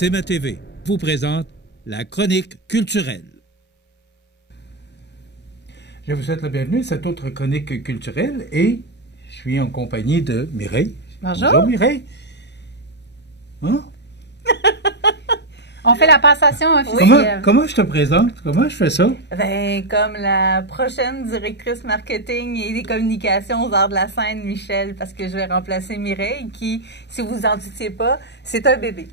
CMA TV vous présente la chronique culturelle. Je vous souhaite la bienvenue à cette autre chronique culturelle et je suis en compagnie de Mireille. Bonjour. Bonjour Mireille. Hein? On fait la passation officielle. Comment je te présente? Comment je fais ça? Ben, comme la prochaine directrice marketing et des communications aux arts de la scène, Michel, parce que je vais remplacer Mireille, qui, si vous en doutiez pas, c'est un bébé.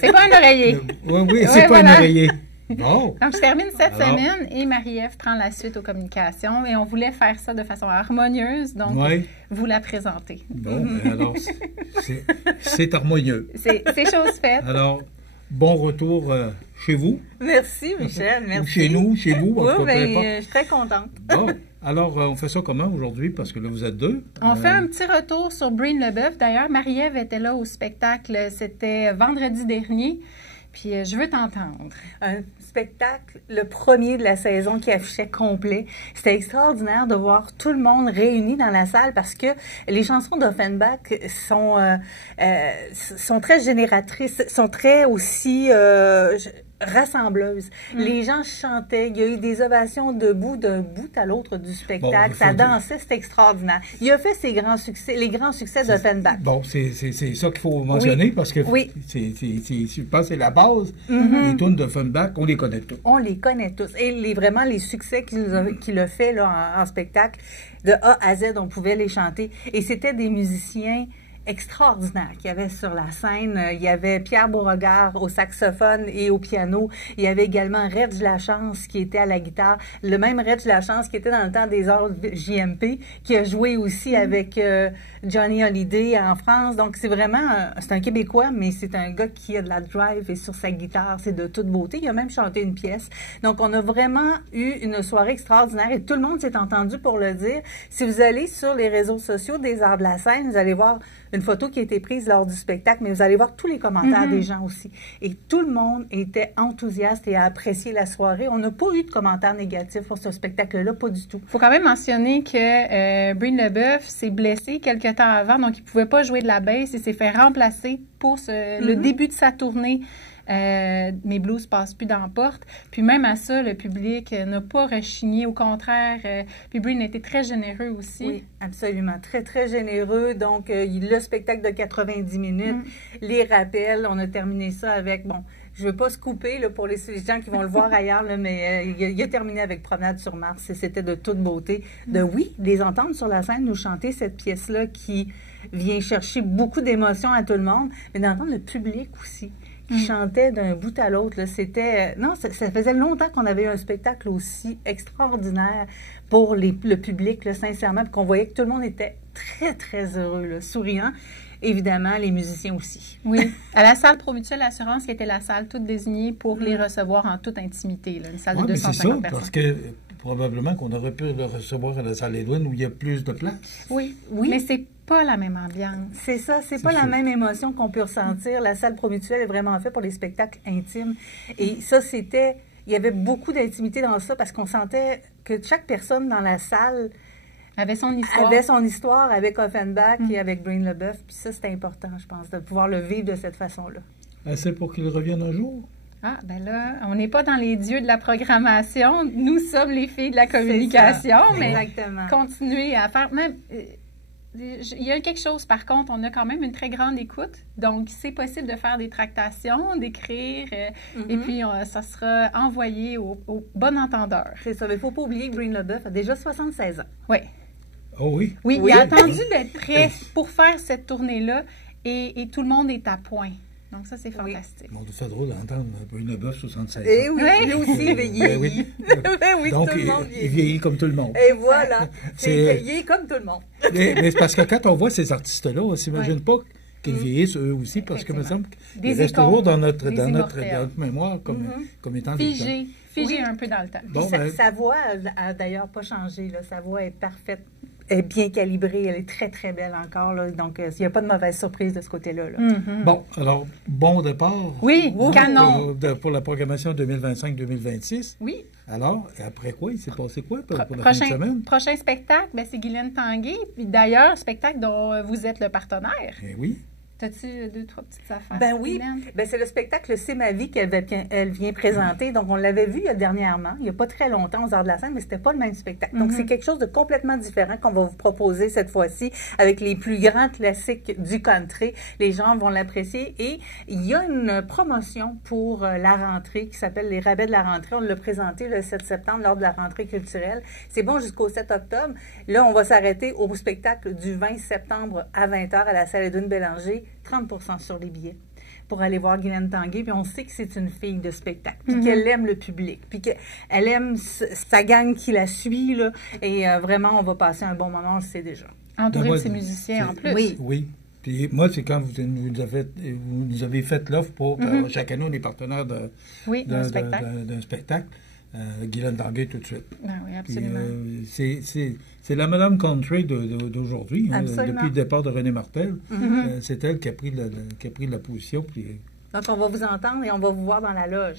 C'est pas un oreiller. Oui, c'est pas un oreiller. Bon. Donc, je termine cette semaine et Marie-Ève prend la suite aux communications et on voulait faire ça de façon harmonieuse, donc vous la présentez. Bon, ben alors, c'est harmonieux. C'est chose faite. Alors, bon retour chez vous. Merci, Michel, merci. Ou chez vous. Oui, ben, je suis très contente. Bon, alors, on fait ça comment aujourd'hui? Parce que là, vous êtes deux. On fait un petit retour sur Breen Leboeuf. D'ailleurs, Marie-Ève était là au spectacle, c'était vendredi dernier. Puis je veux t'entendre. Un spectacle, le premier de la saison qui affichait complet. C'était extraordinaire de voir tout le monde réuni dans la salle parce que les chansons d'Offenbach sont très génératrices, sont très aussi rassembleuses. Les gens chantaient, il y a eu des ovations debout d'un bout à l'autre du spectacle, ça dansait, c'était extraordinaire. Il a fait ses grands succès, les grands succès d'Offenbach. Bon, c'est ça qu'il faut mentionner parce que je pense que c'est la base. Les tunes d'Offenbach, on les connaît tous. On les connaît tous. Et vraiment les succès qu'il a fait là, en spectacle, de A à Z, on pouvait les chanter. Et c'était des musiciens extraordinaire qu'il y avait sur la scène. Il y avait Pierre Beauregard au saxophone et au piano. Il y avait également Reg Lachance qui était à la guitare. Le même Reg Lachance qui était dans le temps des arts JMP, qui a joué aussi avec Johnny Hallyday en France. Donc, c'est vraiment... c'est un Québécois, mais c'est un gars qui a de la drive et sur sa guitare, c'est de toute beauté. Il a même chanté une pièce. Donc, on a vraiment eu une soirée extraordinaire et tout le monde s'est entendu pour le dire. Si vous allez sur les réseaux sociaux des arts de la scène, vous allez voir une photo qui a été prise lors du spectacle, mais vous allez voir tous les commentaires des gens aussi. Et tout le monde était enthousiaste et a apprécié la soirée. On n'a pas eu de commentaires négatifs pour ce spectacle-là, pas du tout. Il faut quand même mentionner que Breen Leboeuf s'est blessé quelques temps avant, donc il ne pouvait pas jouer de la basse et s'est fait remplacer pour le début de sa tournée. Mes blues passent plus dans la porte. Puis même à ça, le public n'a pas rechigné. Au contraire, puis Breen était très généreux aussi. Oui, absolument. Très, très généreux. Donc, le spectacle de 90 minutes, les rappels, on a terminé ça avec, bon, je veux pas se couper là, pour les gens qui vont le voir ailleurs, là, mais il a terminé avec Promenade sur Mars et c'était de toute beauté. Les entendre sur la scène nous chanter cette pièce-là qui vient chercher beaucoup d'émotions à tout le monde, mais d'entendre le public aussi qui chantait d'un bout à l'autre. C'était... non, ça faisait longtemps qu'on avait eu un spectacle aussi extraordinaire pour le public, là, sincèrement, puis qu'on voyait que tout le monde était très, très heureux, là, souriant. Évidemment, les musiciens aussi. Oui. À la salle Promutuelle Assurance, qui était la salle toute désignée pour les recevoir en toute intimité, là, une salle de 250 personnes. Parce que probablement qu'on aurait pu le recevoir à la salle Edwin où il y a plus de place. Oui, mais c'est pas la même ambiance. C'est ça, c'est pas la même émotion qu'on peut ressentir. La salle Promutuelle est vraiment faite pour les spectacles intimes. Et ça, c'était... Il y avait beaucoup d'intimité dans ça parce qu'on sentait que chaque personne dans la salle avait son histoire avec Offenbach et avec Breen Leboeuf. Puis ça, c'était important, je pense, de pouvoir le vivre de cette façon-là. C'est pour qu'il revienne un jour? Ah, ben là, on n'est pas dans les dieux de la programmation. Nous sommes les filles de la communication, mais continuer à faire... Même, il y a quelque chose, par contre, on a quand même une très grande écoute. Donc, c'est possible de faire des tractations, d'écrire, et puis ça sera envoyé au bon entendeur. C'est ça, mais il ne faut pas oublier que Breen Leboeuf a déjà 76 ans. Oui. Oh oui? Oui, il a attendu d'être prêt pour faire cette tournée-là, et tout le monde est à point. Donc, ça, c'est fantastique. On fait drôle d'entendre Breen Leboeuf, 76 ans. Eh oui, lui aussi, il vieillit. Donc, il vieillit comme tout le monde. Et voilà, il vieillit comme tout le monde. Mais c'est parce que quand on voit ces artistes-là, on ne s'imagine pas qu'ils vieillissent eux aussi, parce que, me semble qu'ils restent toujours dans notre mémoire comme étant des gens. Figé un peu dans le temps. Bon, sa voix a d'ailleurs pas changé. Là. Sa voix est parfaite. Elle est bien calibrée, elle est très, très belle encore. Là. Donc, il n'y a pas de mauvaise surprise de ce côté-là. Là. Bon, alors, bon départ. Oui, canon. Pour la programmation 2025-2026. Oui. Alors, après quoi? Il s'est passé quoi pour la fin de semaine? Prochain spectacle, c'est Guylaine Tanguay. Puis d'ailleurs, spectacle dont vous êtes le partenaire. Oui. T'as-tu 2, 3 petites affaires? Ben oui, c'est le spectacle C'est ma vie qu'elle vient présenter. Donc, on l'avait vu dernièrement, il n'y a pas très longtemps, aux Arts de la Scène, mais c'était pas le même spectacle. Donc, c'est quelque chose de complètement différent qu'on va vous proposer cette fois-ci avec les plus grands classiques du country. Les gens vont l'apprécier. Et il y a une promotion pour la rentrée qui s'appelle les rabais de la rentrée. On l'a présenté le 7 septembre lors de la rentrée culturelle. C'est bon jusqu'au 7 octobre. Là, on va s'arrêter au spectacle du 20 septembre à 20h à la salle Edwin Bélanger. 30% sur les billets pour aller voir Guylaine Tanguay. Puis on sait que c'est une fille de spectacle, puis qu'elle aime le public, puis qu'elle aime sa gang qui la suit, là, et vraiment, on va passer un bon moment, on le sait déjà. Entourée de ses musiciens en plus. Oui. Puis moi, c'est quand vous nous avez fait l'offre pour chaque année, on est partenaire d'un spectacle. Guylaine Tanguay tout de suite. Ben oui, absolument. C'est la Madame Country d'aujourd'hui, depuis le départ de René Martel. C'est elle qui a pris la position. Puis... Donc, on va vous entendre et on va vous voir dans la loge.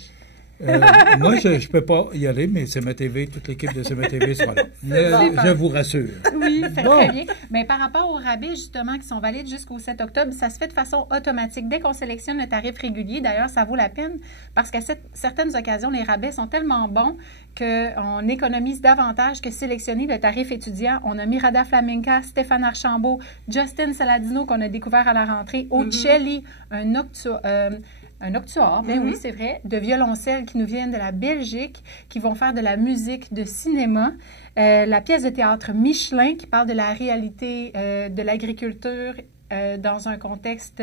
Moi, je ne peux pas y aller, mais CMA TV, toute l'équipe de CMA TV sera là. Je vous rassure. Oui, c'est très bien. Mais par rapport aux rabais, justement, qui sont valides jusqu'au 7 octobre, ça se fait de façon automatique. Dès qu'on sélectionne le tarif régulier, d'ailleurs, ça vaut la peine parce qu'à certaines occasions, les rabais sont tellement bons qu'on économise davantage que sélectionner le tarif étudiant. On a Mirada Flamenca, Stéphane Archambault, Justin Saladino qu'on a découvert à la rentrée, Ocelli, un octuor, ben oui, c'est vrai, de violoncelles qui nous viennent de la Belgique, qui vont faire de la musique de cinéma. La pièce de théâtre Michelin, qui parle de la réalité de l'agriculture dans un contexte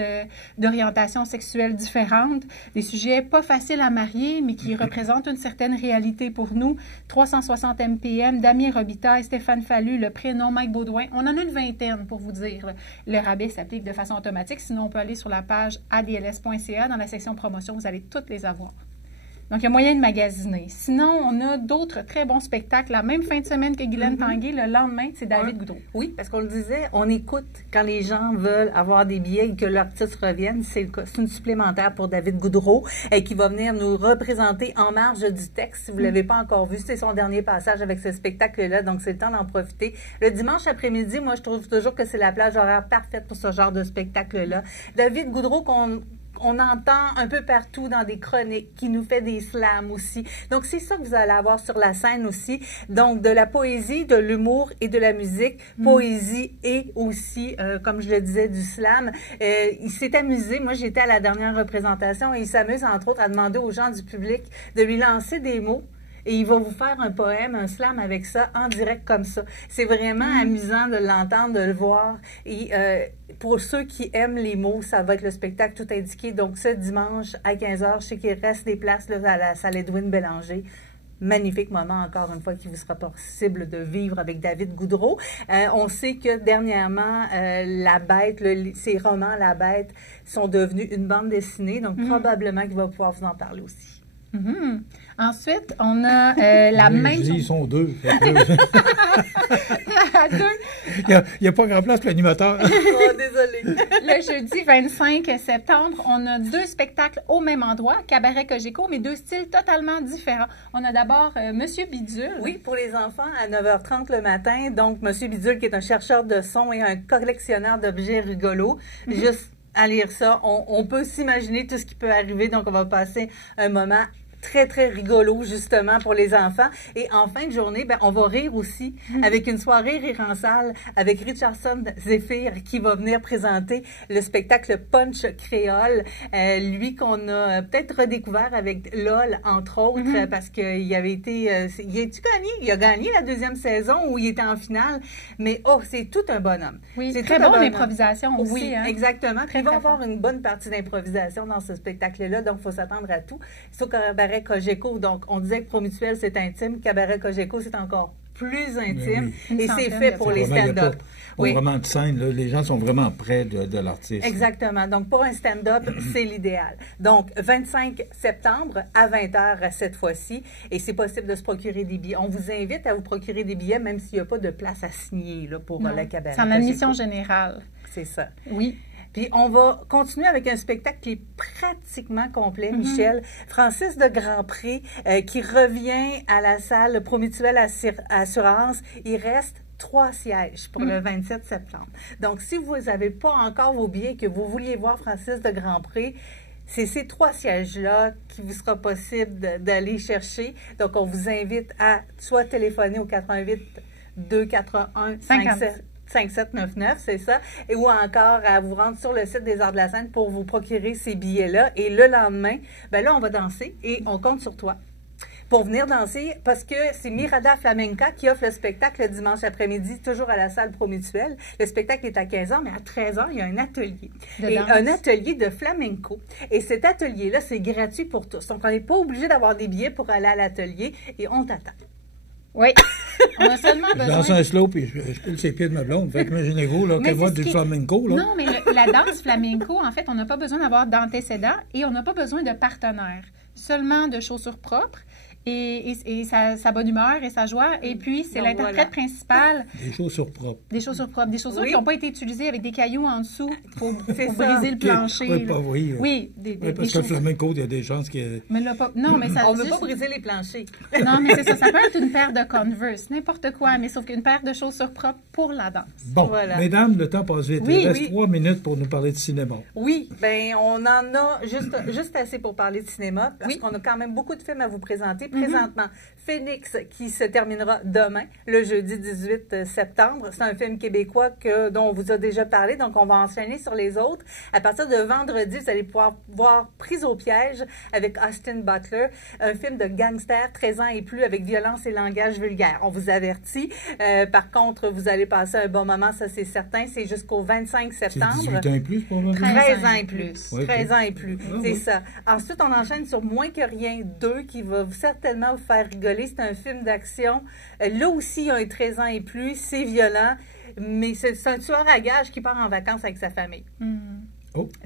d'orientation sexuelle différente. Des sujets pas faciles à marier, mais qui représentent une certaine réalité pour nous. 360 MPM, Damien Robitaille, Stéphane Fallu, le prénom Mike Baudouin. On en a une vingtaine, pour vous dire. Le rabais s'applique de façon automatique. Sinon, on peut aller sur la page adls.ca. Dans la section promotion, vous allez toutes les avoir. Donc, il y a moyen de magasiner. Sinon, on a d'autres très bons spectacles. La même fin de semaine que Guylaine Tanguay, le lendemain, c'est David Goudreau. Oui, parce qu'on le disait, on écoute quand les gens veulent avoir des billets et que l'artiste revienne. C'est le cas. C'est une supplémentaire pour David Goudreau qui va venir nous représenter En marge du texte. Si vous ne l'avez pas encore vu, c'est son dernier passage avec ce spectacle-là. Donc, c'est le temps d'en profiter. Le dimanche après-midi, moi, je trouve toujours que c'est la plage horaire parfaite pour ce genre de spectacle-là. David Goudreau, on entend un peu partout dans des chroniques, qui nous fait des slams aussi. Donc, c'est ça que vous allez avoir sur la scène aussi. Donc, de la poésie, de l'humour et de la musique. Poésie et aussi, comme je le disais, du slam. Il s'est amusé. Moi, j'étais à la dernière représentation et il s'amuse, entre autres, à demander aux gens du public de lui lancer des mots. Et il va vous faire un poème, un slam avec ça, en direct comme ça. C'est vraiment amusant de l'entendre, de le voir. Et pour ceux qui aiment les mots, ça va être le spectacle tout indiqué. Donc, ce dimanche à 15h, je sais qu'il reste des places là, à la salle Edwin Bélanger. Magnifique moment, encore une fois, qui vous sera possible de vivre avec David Goudreau. On sait que dernièrement, La Bête, ses romans La Bête sont devenus une bande dessinée. Donc, probablement qu'il va pouvoir vous en parler aussi. Ensuite, on a la même... Ils sont deux. À deux. Il n'y a pas grand place pour l'animateur. Oh, désolé. Le jeudi 25 septembre, on a 2 spectacles au même endroit, Cabaret Cogeco, mais 2 styles totalement différents. On a d'abord Monsieur Bidule. Oui, pour les enfants, à 9h30 le matin. Donc, Monsieur Bidule, qui est un chercheur de son et un collectionneur d'objets rigolos. Juste à lire ça, on peut s'imaginer tout ce qui peut arriver. Donc, on va passer un moment très, très rigolo, justement, pour les enfants. Et en fin de journée, on va rire aussi avec une soirée rire en salle avec Richardson Zephyr qui va venir présenter le spectacle Punch Créole. Lui qu'on a peut-être redécouvert avec LOL, entre autres, parce qu'il avait été... il a gagné la 2e saison où il était en finale. Mais, c'est tout un bonhomme. Oui, c'est très bon l'improvisation aussi. Oui, exactement. Très, il va y avoir une bonne partie d'improvisation dans ce spectacle-là, donc il faut s'attendre à tout. Sauf Cabaret Cogeco, donc on disait que Promutuel, c'est intime. Cabaret Cogeco, c'est encore plus intime. Oui. Et c'est fait pour les stand-up. Vraiment de scène, là, les gens sont vraiment près de l'artiste. Exactement. Donc, pour un stand-up, c'est l'idéal. Donc, 25 septembre à 20h cette fois-ci. Et c'est possible de se procurer des billets. On vous invite à vous procurer des billets, même s'il n'y a pas de place à signer là, pour le Cabaret. C'est en admission générale. C'est ça. Oui. Puis, on va continuer avec un spectacle qui est pratiquement complet, Michel. Francis de Grandpré, qui revient à la salle Promutuelle Assurance. Il reste 3 sièges pour le 27 septembre. Donc, si vous n'avez pas encore vos billets, que vous vouliez voir Francis de Grandpré, c'est ces 3 sièges-là qui vous sera possible d'aller chercher. Donc, on vous invite à soit téléphoner au 88 281 5799, c'est ça, et ou encore à vous rendre sur le site des Arts de la Scène pour vous procurer ces billets-là. Et le lendemain, ben là, on va danser et on compte sur toi pour venir danser, parce que c'est Mirada Flamenca qui offre le spectacle le dimanche après-midi, toujours à la salle Promutuelle. Le spectacle est à 15h, mais à 13h, il y a un atelier. Un atelier de flamenco. Et cet atelier-là, c'est gratuit pour tous. Donc, on n'est pas obligé d'avoir des billets pour aller à l'atelier et on t'attend. Oui. On a seulement besoin... Je danse un slow puis je pile ses pieds de ma blonde. Fait imaginez-vous qu'elle voit du flamenco. Là. Non, mais la danse flamenco, en fait, on n'a pas besoin d'avoir d'antécédents et on n'a pas besoin de partenaires. Seulement de chaussures propres. Et sa bonne humeur et sa joie. Et puis, c'est l'interprète principal. Des chaussures propres. Des chaussures propres. Des chaussures qui n'ont pas été utilisées avec des cailloux en dessous pour briser le plancher. Oui, parce que le flamenco, il y a des chances qu'il... Mais là, non, mais ça... On ne veut pas briser les planchers. Non, mais c'est ça. Ça peut être une paire de Converse, n'importe quoi, mais sauf qu'une paire de chaussures propres pour la danse. Bon, mesdames, le temps passe vite. Il reste 3 minutes pour nous parler de cinéma. Oui, bien, on en a juste assez pour parler de cinéma, parce qu'on a quand même beaucoup de films à vous présenter. Présentement, Phoenix, qui se terminera demain, le jeudi 18 septembre. C'est un film québécois dont on vous a déjà parlé, donc on va enchaîner sur les autres. À partir de vendredi, vous allez pouvoir voir Prise au piège avec Austin Butler, un film de gangster 13 ans et plus avec violence et langage vulgaire. On vous avertit. Par contre, vous allez passer un bon moment, ça c'est certain. C'est jusqu'au 25 septembre. C'est 18 ans et plus, probablement? 13 ans et plus. 13 ans et plus, c'est ça. Ensuite, on enchaîne sur Moins que rien 2, qui va certainement vous faire rigoler. C'est un film d'action. Là aussi, il y a un 13 ans et plus. C'est violent, mais c'est un tueur à gages qui part en vacances avec sa famille.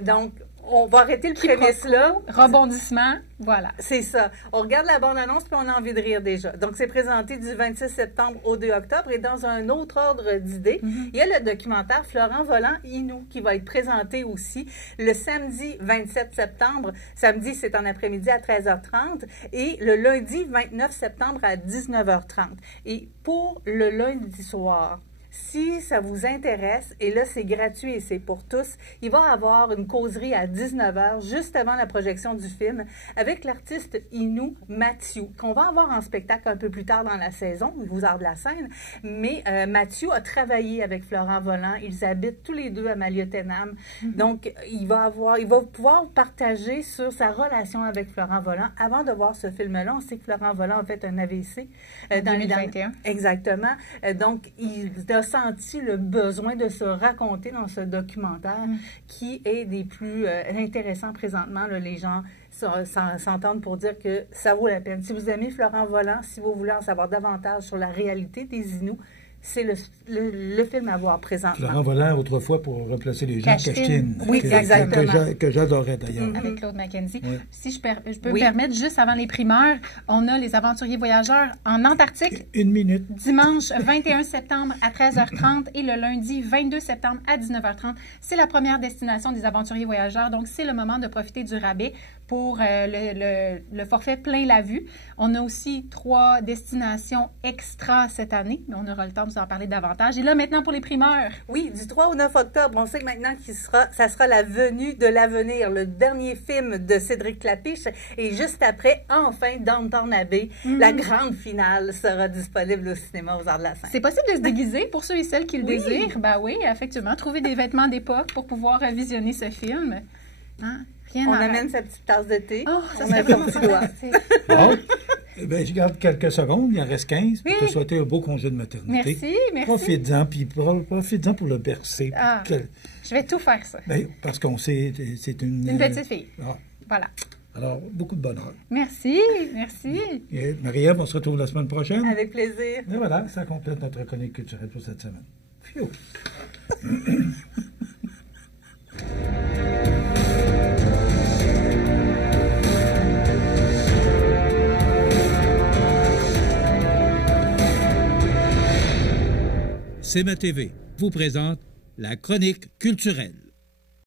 Donc, on va arrêter le prémisse là. Rebondissement, voilà. C'est ça. On regarde la bande-annonce puis on a envie de rire déjà. Donc, c'est présenté du 26 septembre au 2 octobre. Et dans un autre ordre d'idées, il y a le documentaire Florent Volant Inou qui va être présenté aussi le samedi 27 septembre. Samedi, c'est en après-midi à 13h30 et le lundi 29 septembre à 19h30. Et pour le lundi soir, si ça vous intéresse, et là, c'est gratuit et c'est pour tous, il va y avoir une causerie à 19h, juste avant la projection du film, avec l'artiste Inou Mathieu, qu'on va avoir en spectacle un peu plus tard dans la saison, aux Arts de la Scène. Mais Mathieu a travaillé avec Florent Volant. Ils habitent tous les deux à Maliotenam. Donc, il va pouvoir partager sur sa relation avec Florent Volant. Avant de voir ce film-là, on sait que Florent Volant a fait un AVC. Dans 2021. Exactement. Donc, il a senti le besoin de se raconter dans ce documentaire qui est des plus intéressants présentement. Là, les gens s'entendent pour dire que ça vaut la peine. Si vous aimez Florent Volant, si vous voulez en savoir davantage sur la réalité des Inuits, c'est le film à voir présentement. Florent Volant, autrefois, pour remplacer les gens, Cachetine. Oui, exactement. Que j'adorais, d'ailleurs. Avec Claude Mackenzie. Oui. Si je peux me permettre, juste avant les primeurs, on a les aventuriers voyageurs en Antarctique. 1 minute. Dimanche 21 septembre à 13h30 et le lundi 22 septembre à 19h30. C'est la première destination des aventuriers voyageurs. Donc, c'est le moment de profiter du rabais pour le forfait plein la vue. On a aussi 3 destinations extra cette année, mais on aura le temps de vous en parler davantage. Et là, maintenant, pour les primeurs. Oui, du 3 au 9 octobre, on sait que maintenant ça sera La Venue de l'avenir, le dernier film de Cédric Clapiche. Et juste après, enfin, Downton Abbey, la grande finale sera disponible au cinéma aux Arts de la Scène. C'est possible de se déguiser pour ceux et celles qui le désirent. Ben oui, effectivement. Trouver des vêtements d'époque pour pouvoir visionner ce film. Hein? On amène sa petite tasse de thé. Oh, ça serait vraiment fantastique. Bon, je garde quelques secondes, il en reste 15 pour te souhaiter un beau congé de maternité. Merci. Profite-en, puis profite-en pour le bercer. Je vais tout faire ça. Parce qu'on sait, c'est une petite fille. Voilà. Alors, beaucoup de bonheur. Merci. Et Marie-Ève, on se retrouve la semaine prochaine. Avec plaisir. Et voilà, ça complète notre chronique culturelle pour cette semaine. Phew. CMA TV vous présente la chronique culturelle.